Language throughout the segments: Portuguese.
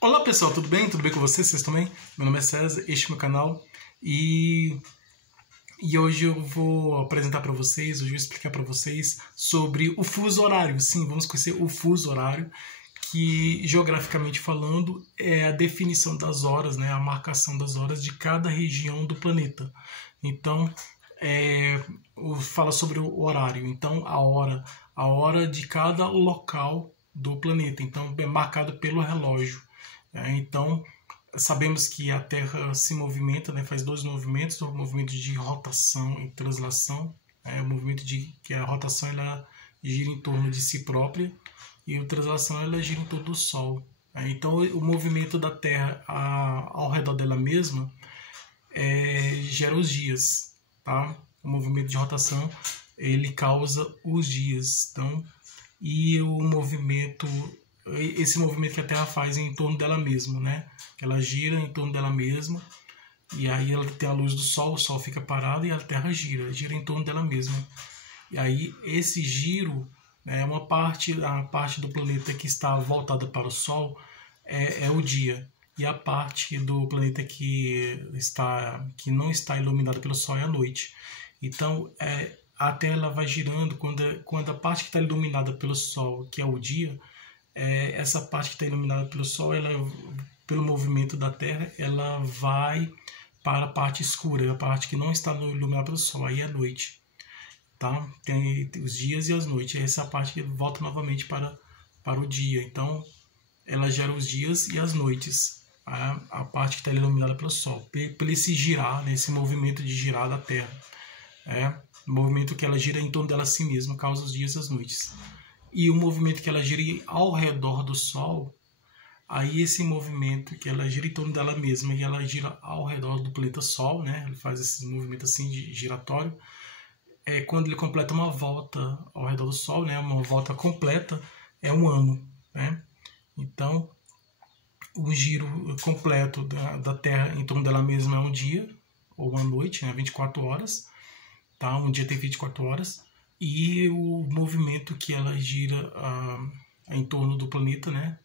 Olá pessoal, tudo bem? Tudo bem com vocês? Vocês também? Meu nome é César, este é o meu canal e hoje eu vou apresentar para vocês, hoje eu vou explicar para vocês sobre o fuso horário. Sim, vamos conhecer o fuso horário, que geograficamente falando é a definição das horas, né, a marcação das horas de cada região do planeta. Então, fala sobre o horário, então a hora de cada local do planeta, então é marcado pelo relógio. Então, sabemos que a Terra se movimenta, né, faz dois movimentos, o movimento de rotação e translação. O movimento de que a rotação ela gira em torno de si própria e a translação ela gira em torno do Sol. Então, o movimento da Terra ao redor dela mesma gera os dias, tá? O movimento de rotação ele causa os dias, então, e esse movimento que a Terra faz em torno dela mesma, né? Ela gira em torno dela mesma e aí ela tem a luz do Sol, o Sol fica parado e a Terra gira em torno dela mesma. E aí esse giro, né, a parte do planeta que está voltada para o Sol é o dia, e a parte do planeta que não está iluminada pelo Sol é a noite. Então a Terra ela vai girando quando a parte que está iluminada pelo Sol, que é o dia, essa parte que está iluminada pelo Sol, pelo movimento da Terra, ela vai para a parte escura, a parte que não está iluminada pelo Sol, aí é a noite. Tá? Tem os dias e as noites, essa parte que volta novamente para o dia. Então, ela gera os dias e as noites, a parte que está iluminada pelo Sol, pelo esse girar, né, esse movimento de girar da Terra. O movimento que ela gira em torno dela a si mesma causa os dias e as noites. E o movimento que ela gira ao redor do Sol, aí esse movimento que ela gira em torno dela mesma e ela gira ao redor do planeta Sol, né? Ele faz esse movimento assim de giratório. Quando ele completa uma volta ao redor do Sol, né? Uma volta completa é um ano, né? Então, o giro completo da Terra em torno dela mesma é um dia ou uma noite, né? 24 horas, tá? Um dia tem 24 horas. E o movimento que ela gira em torno do planeta, né?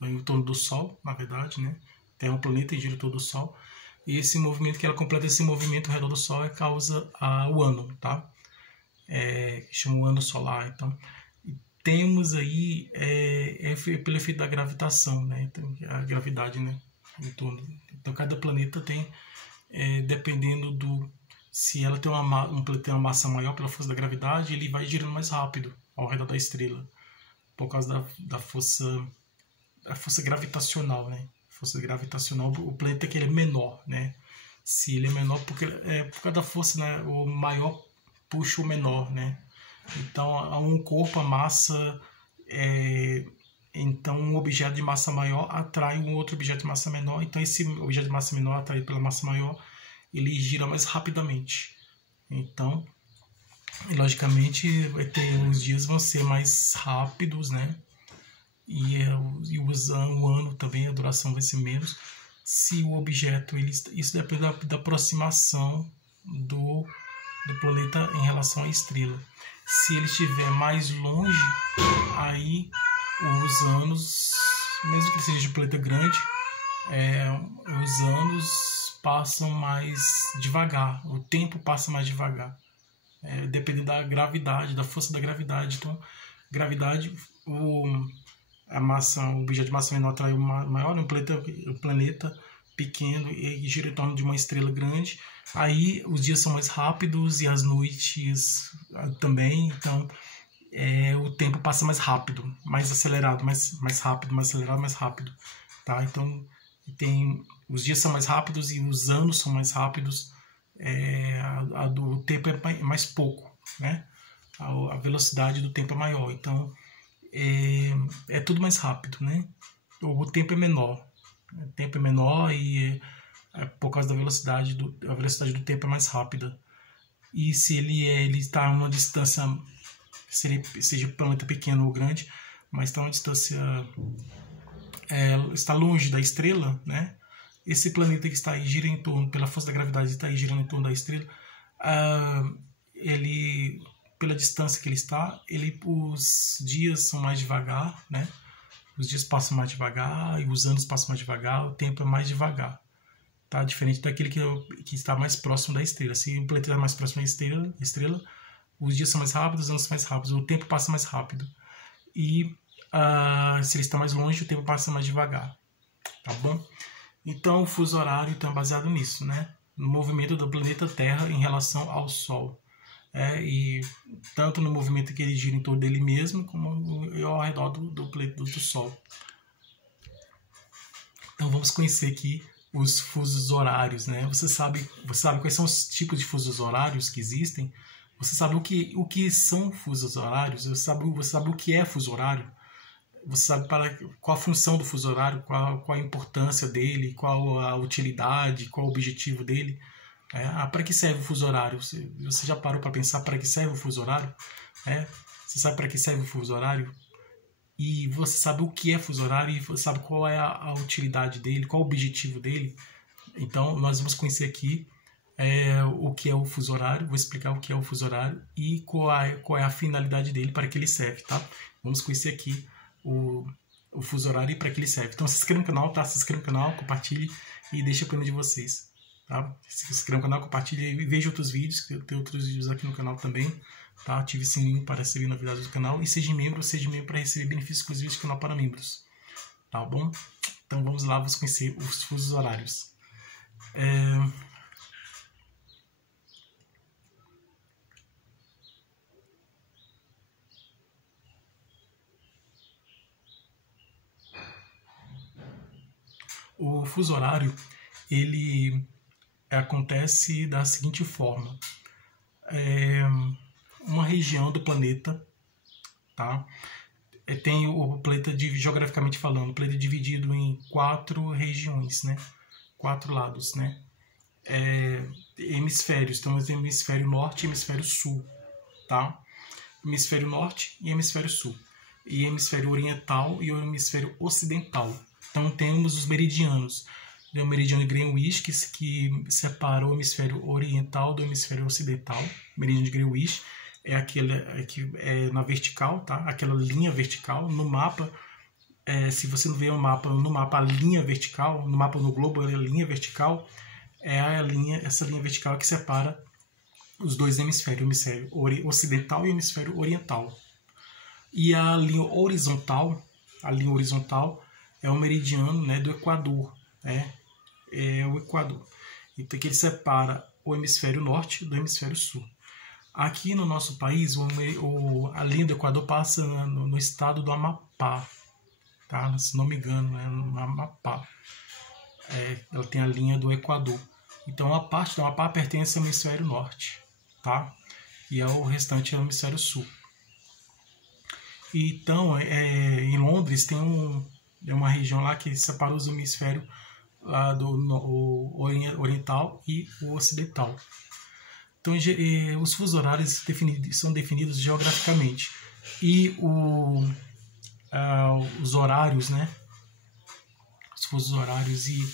Em torno do Sol, na verdade, né? Terra é um planeta e gira em torno do Sol. E esse movimento que ela completa, esse movimento ao redor do Sol, causa o ano, tá? Chama o ano solar. Então, temos aí pelo efeito da gravitação, né? Então, a gravidade, né? Em torno. Então, cada planeta tem, dependendo se ela tem uma massa maior pela força da gravidade, ele vai girando mais rápido ao redor da estrela, por causa da força gravitacional, né? Força gravitacional, o planeta que ele é menor, né? Se ele é menor, por causa da força, né? O maior puxa o menor, né? Então, a um corpo, a massa, então um objeto de massa maior atrai um outro objeto de massa menor, então esse objeto de massa menor atraído pela massa maior, ele gira mais rapidamente. Então, logicamente, os dias vão ser mais rápidos, né? E o ano também, a duração vai ser menos. Se o objeto, isso depende da aproximação do planeta em relação à estrela. Se ele estiver mais longe, aí os anos, mesmo que ele seja de planeta grande, os anos passam mais devagar, o tempo passa mais devagar, dependendo da gravidade, da força da gravidade. Então, gravidade, o objeto de massa menor atrai o maior, um planeta pequeno e gira em torno de uma estrela grande, aí os dias são mais rápidos e as noites também, então o tempo passa mais rápido, mais acelerado, mais rápido, mais acelerado, mais rápido, tá? Então, os dias são mais rápidos e os anos são mais rápidos, do tempo é mais pouco, né? A velocidade do tempo é maior, então é tudo mais rápido, né? O tempo é menor, e por causa da velocidade a velocidade do tempo é mais rápida. E se ele está a uma distância, seja planeta pequeno ou grande, mas está a uma distância, está longe da estrela, né? Esse planeta que está aí gira em torno, pela força da gravidade, está aí girando em torno da estrela, pela distância que ele está, os dias são mais devagar, né? Os dias passam mais devagar e os anos passam mais devagar, o tempo é mais devagar. Tá? Diferente daquele que está mais próximo da estrela. Se o planeta está mais próximo da estrela, os dias são mais rápidos, os anos são mais rápidos, o tempo passa mais rápido. E se ele está mais longe, o tempo passa mais devagar. Tá bom? Então, o fuso horário está baseado nisso, né? No movimento do planeta Terra em relação ao Sol. E tanto no movimento que ele gira em torno dele mesmo, como ao redor do Sol. Então, vamos conhecer aqui os fusos horários, né? Você sabe quais são os tipos de fusos horários que existem? Você sabe o que são fusos horários? Você sabe o que é fuso horário? Você sabe qual a função do fuso horário, qual a importância dele, qual a utilidade, qual o objetivo dele? Para que serve o fuso horário? Você já parou para pensar para que serve o fuso horário? Você sabe para que serve o fuso horário? E você sabe o que é fuso horário e você sabe qual é a utilidade dele, qual o objetivo dele. Então, nós vamos conhecer aqui o que é o fuso horário, vou explicar o que é o fuso horário e qual é a finalidade dele, para que ele serve, tá? Vamos conhecer aqui o fuso horário e para que ele serve. Então, se inscreva no canal, tá? Se inscreva no canal, compartilhe e deixa a opinião de vocês, tá? Se inscreva no canal, compartilhe e veja outros vídeos, que eu tenho outros vídeos aqui no canal também. Tá? Ative o sininho para receber novidades do canal e seja membro para receber benefícios exclusivos do canal para membros. Tá bom? Então vamos lá, vamos conhecer os fusos horários. O fuso horário, ele acontece da seguinte forma. Uma região do planeta, tá? Tem o planeta, geograficamente falando, o planeta é dividido em 4 regiões, né? 4 lados, né? Hemisférios, temos hemisfério norte e hemisfério sul, tá? Hemisfério norte e hemisfério sul. E hemisfério oriental e o hemisfério ocidental. Então temos os meridianos. Tem o meridiano de Greenwich, que separa o hemisfério oriental do hemisfério ocidental. O meridiano de Greenwich é aquele que é na vertical, tá? Aquela linha vertical. No mapa, se você não vê no mapa a linha vertical, no mapa no globo, a linha vertical é essa linha vertical que separa os dois hemisférios, o hemisfério ocidental e o hemisfério oriental. E a linha horizontal é o meridiano, né, do Equador, é o Equador. Então, que ele separa o hemisfério norte do hemisfério sul. Aqui no nosso país, a linha do Equador passa no estado do Amapá, tá? Se não me engano, no Amapá. Ela tem a linha do Equador. Então, a parte do Amapá pertence ao hemisfério norte, tá? E o restante é o hemisfério sul. Então, em Londres tem uma região lá que separa os hemisférios lá do oriental e o ocidental. Então, os fusos horários são definidos geograficamente. E os horários, né? Os fusos horários e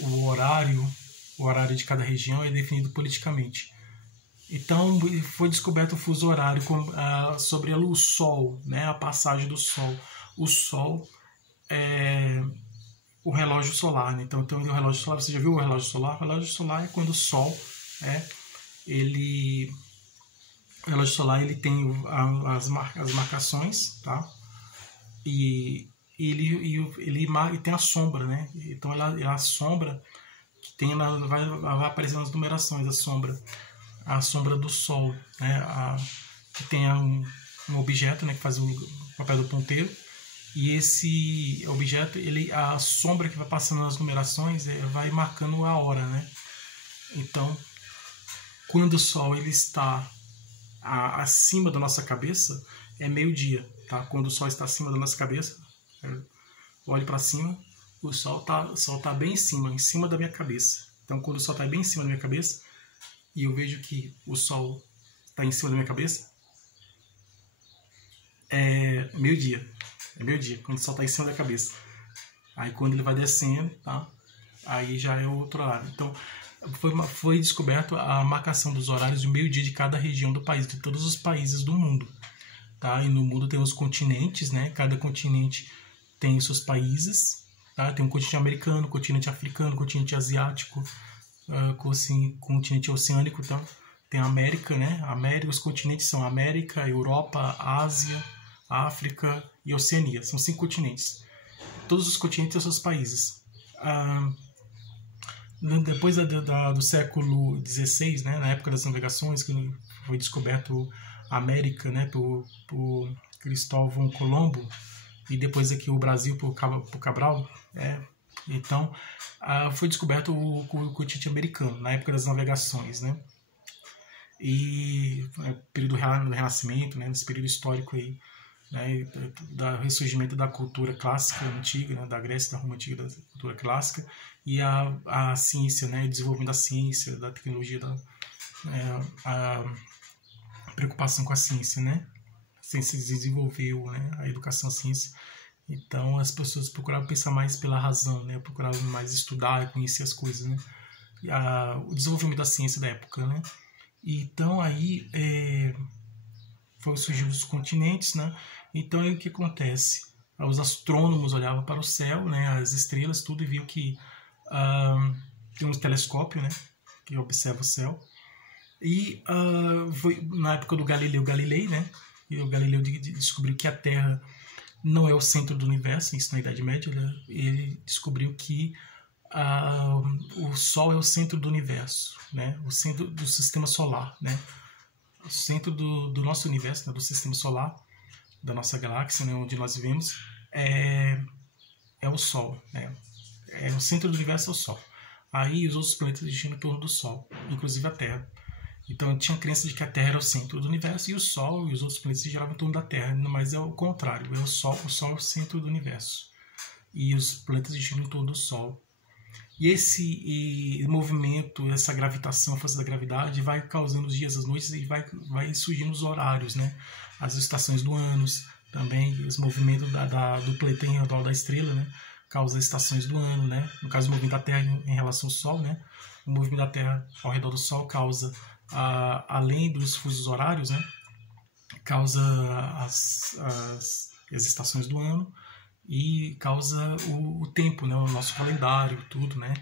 o horário de cada região é definido politicamente. Então, foi descoberto o fuso horário sobre o Sol, né? A passagem do Sol. O Sol é o relógio solar, né? Então, o relógio solar, você já viu o relógio solar? O relógio solar é quando o Sol o relógio solar ele tem as marcações, tá? E ele tem a sombra, né? Então a sombra que tem vai aparecendo nas numerações, a sombra do Sol, né? Que tem um objeto, né, que faz o papel do ponteiro, e esse objeto, a sombra que vai passando nas numerações vai marcando a hora, né? Então, quando o Sol ele está acima da nossa cabeça, é meio-dia, tá? Quando o Sol está acima da nossa cabeça, olho para cima, o Sol tá bem em cima da minha cabeça. Então, quando o Sol está bem em cima da minha cabeça, e eu vejo que o Sol está em cima da minha cabeça, é meio-dia. É meio-dia, quando o Sol está em cima da cabeça. Aí, quando ele vai descendo, tá? Aí já é outro horário. Então, foi descoberto a marcação dos horários de meio-dia de cada região do país, de todos os países do mundo, tá? E no mundo tem os continentes, né? Cada continente tem os seus países, tá? Tem o continente americano, o continente africano, o continente asiático, continente oceânico, tá? Tem a América, né? Os continentes são América, Europa, Ásia, África e Oceania. São 5 continentes. Todos os continentes têm seus países. Depois do século XVI, né? Na época das navegações, que foi descoberto a América, né? Por Cristóvão Colombo, e depois aqui o Brasil por Cabral, então foi descoberto o continente americano na época das navegações, né? E período do Renascimento, né? Nesse período histórico aí, né? Do ressurgimento da cultura clássica antiga, né? Da Grécia, da Roma antiga, da cultura clássica, e a ciência, né? O desenvolvimento da ciência, da tecnologia, a preocupação com a ciência, né? A ciência desenvolveu, né? A educação, a ciência. Então as pessoas procuravam pensar mais pela razão, né? Procuravam mais estudar, conhecer as coisas, né? O desenvolvimento da ciência da época, né? Então aí foi surgindo os continentes, né? Então aí o que acontece? Os astrônomos olhavam para o céu, né? As estrelas, tudo, e viam que tem um telescópio, né? Que observa o céu. E foi na época do Galileu Galilei, né? E o Galileu descobriu que a Terra não é o centro do universo, isso na Idade Média, né? Ele descobriu que o Sol é o centro do universo, né? O centro do sistema solar, né? O centro do nosso universo, né? Do sistema solar, da nossa galáxia, né? Onde nós vivemos, é o Sol, né? O centro do universo é o Sol. Aí os outros planetas giram em torno do Sol, inclusive a Terra. Então tinha a crença de que a Terra era o centro do universo e o Sol e os outros planetas giravam em torno da Terra, mas é o contrário, o Sol é o centro do universo e os planetas giram em torno do Sol. E esse movimento, essa gravitação, a força da gravidade vai causando os dias, as noites, e vai surgindo os horários, né? As estações do ano, também os movimentos do planeta em redor da estrela, né? Causa as estações do ano, né? No caso, o movimento da Terra em relação ao Sol, né? O movimento da Terra ao redor do Sol causa, além dos fusos horários, né? Causa as estações do ano e causa o tempo, né? O nosso calendário, tudo, né?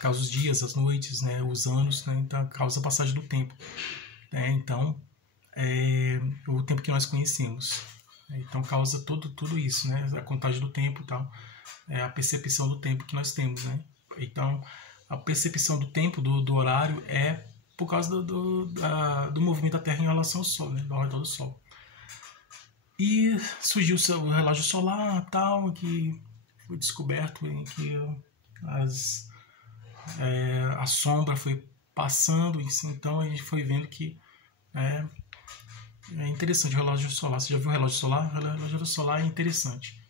Causa os dias, as noites, né? Os anos, né? Então, causa a passagem do tempo, né? Então, o tempo que nós conhecemos. Então, causa tudo isso, né? A contagem do tempo e tal. A percepção do tempo que nós temos, né? Então, a percepção do tempo, do horário, é por causa do movimento da Terra em relação ao Sol, né? Ao redor do Sol. E surgiu o relógio solar, tal, que foi descoberto em que a sombra foi passando, então a gente foi vendo que é interessante o relógio solar. Você já viu o relógio solar? O relógio solar é interessante.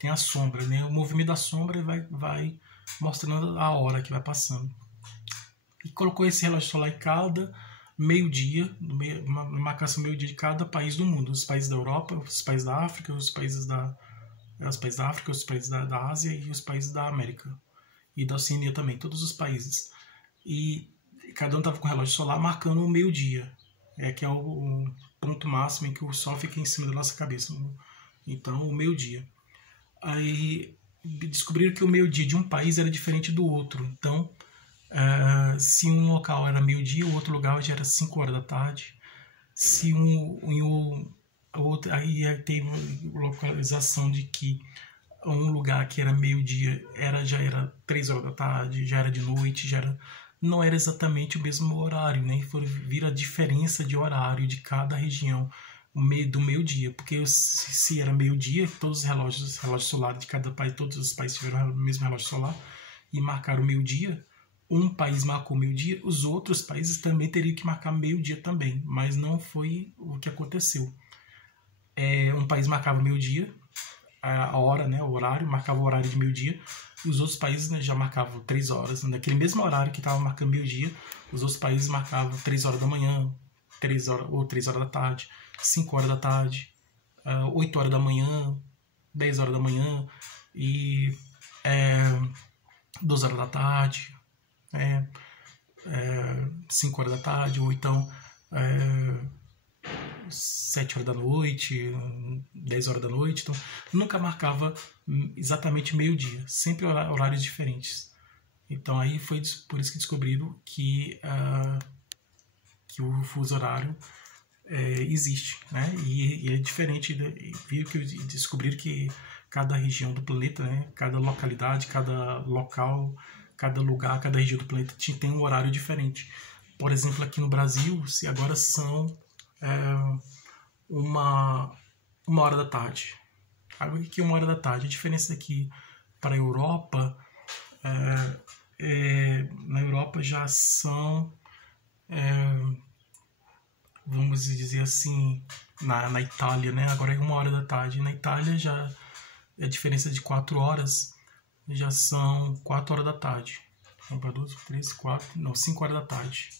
Tem a sombra, né? O movimento da sombra vai mostrando a hora que vai passando. E colocou esse relógio solar em cada meio-dia, uma marcação meio-dia de cada país do mundo. Os países da Europa, os países da África, os países da Ásia e os países da América. E da Oceania também, todos os países. E cada um estava com o relógio solar marcando o meio-dia, que é o ponto máximo em que o Sol fica em cima da nossa cabeça. Então, o meio-dia. Aí descobriram que o meio-dia de um país era diferente do outro. Então, se um local era meio-dia, o outro lugar já era 5 horas da tarde. Se aí tem uma localização de que um lugar que era meio-dia já era 3 horas da tarde, já era de noite, não era exatamente o mesmo horário, né? Vira a diferença de horário de cada região do meio-dia, porque se era meio-dia, todos os relógios solares de cada país, todos os países tiveram o mesmo relógio solar e marcaram o meio-dia. Um país marcou meio-dia, os outros países também teriam que marcar meio-dia também, mas não foi o que aconteceu. Um país marcava meio-dia, a hora, né, o horário, marcava o horário de meio-dia, e os outros países, né, já marcavam 3 horas, naquele mesmo horário que estava marcando meio-dia, os outros países marcavam 3 horas da manhã, 3 horas da tarde, 5 horas da tarde, 8 horas da manhã, 10 horas da manhã e 12 horas da tarde, 5 horas da tarde, ou então 7 horas da noite, 10 horas da noite, então nunca marcava exatamente meio-dia, sempre horários diferentes. Então aí foi por isso que descobriram que o fuso horário existe, né? E é diferente, viram que descobriram que cada região do planeta, né? Cada localidade, cada local, cada lugar, cada região do planeta tem um horário diferente. Por exemplo, aqui no Brasil, se agora são uma hora da tarde. Sabe o que é 1 hora da tarde? A diferença aqui para a Europa, na Europa já são, vamos dizer assim, na Itália, né? Agora é 1 hora da tarde. Na Itália já a diferença de 4 horas, já são 4 horas da tarde. 1 para 2, 3, 4, não, 5 horas da tarde.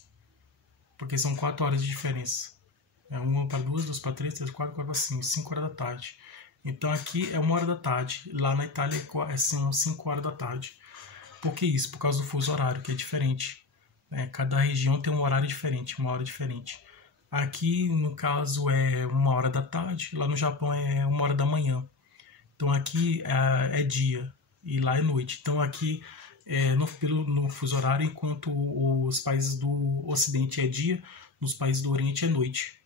Porque são 4 horas de diferença. 1 para 2, 2 para 3, 3, 4, 4 para 5, 5 horas da tarde. Então aqui é 1 hora da tarde. Lá na Itália são 5 horas da tarde. Por que isso? Por causa do fuso horário, que é diferente. Cada região tem um horário diferente, uma hora diferente. Aqui, no caso, é 1 hora da tarde. Lá no Japão é 1 hora da manhã. Então aqui é dia e lá é noite. Então aqui no fuso horário, enquanto os países do Ocidente é dia, nos países do Oriente é noite.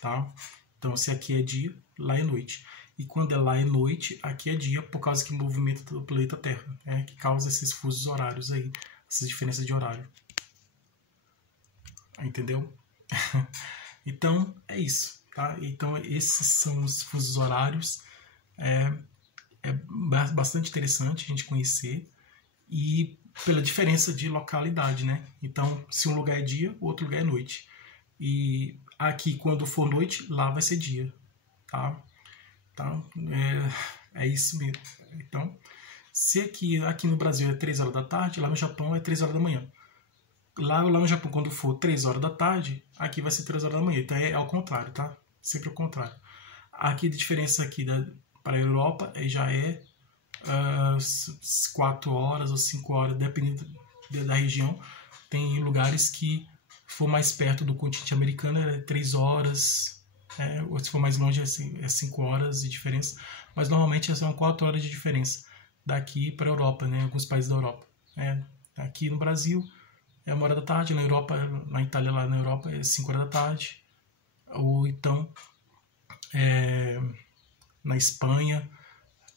Tá? Então se aqui é dia, lá é noite. E quando lá é noite, aqui é dia, por causa que o movimento do planeta Terra, que causa esses fusos horários aí, essas diferenças de horário. Entendeu? Então é isso, tá? Então esses são os fusos horários. É bastante interessante a gente conhecer, e pela diferença de localidade, né? Então, se um lugar é dia, o outro lugar é noite. E aqui, quando for noite, lá vai ser dia, tá? Então, é isso mesmo. Então, se aqui no Brasil é 3 horas da tarde, lá no Japão é 3 horas da manhã. Lá no Japão, quando for 3 horas da tarde, aqui vai ser 3 horas da manhã. Então, é ao contrário, tá? Sempre ao contrário. Aqui, a diferença aqui para a Europa já é 4 horas ou 5 horas, dependendo da região. Tem lugares que for mais perto do continente americano é 3 horas, ou se for mais longe é 5 horas de diferença, mas normalmente são 4 horas de diferença daqui para a Europa, né? Alguns países da Europa. Aqui no Brasil é 1 hora da tarde, na Europa, na Itália, lá na Europa é 5 horas da tarde, ou então na Espanha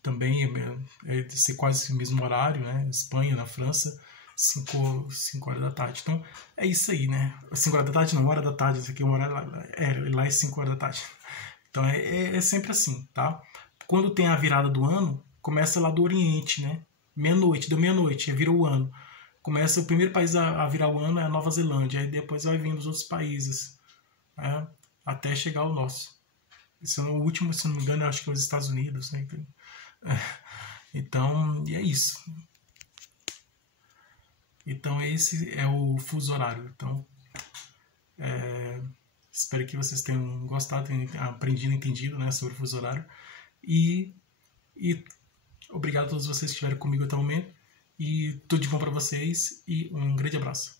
também é ser quase o mesmo horário, né? Espanha, na França, 5 horas da tarde. Então, é isso aí, né? 5 horas da tarde não, 1 hora da tarde, isso aqui é 1 hora, lá é 5 horas da tarde. Então, é sempre assim, tá? Quando tem a virada do ano, começa lá do Oriente, né? Meia-noite, deu meia-noite, vira o ano. Começa, o primeiro país a virar o ano é a Nova Zelândia, aí depois vai vindo os outros países, até chegar ao nosso. Esse é o último, se não me engano, eu acho que é os Estados Unidos, né? Então, e é isso. Então, esse é o fuso horário. Então, espero que vocês tenham gostado, tenham aprendido, entendido, né, sobre o fuso horário. E obrigado a todos vocês que estiveram comigo até o momento. E tudo de bom para vocês e um grande abraço.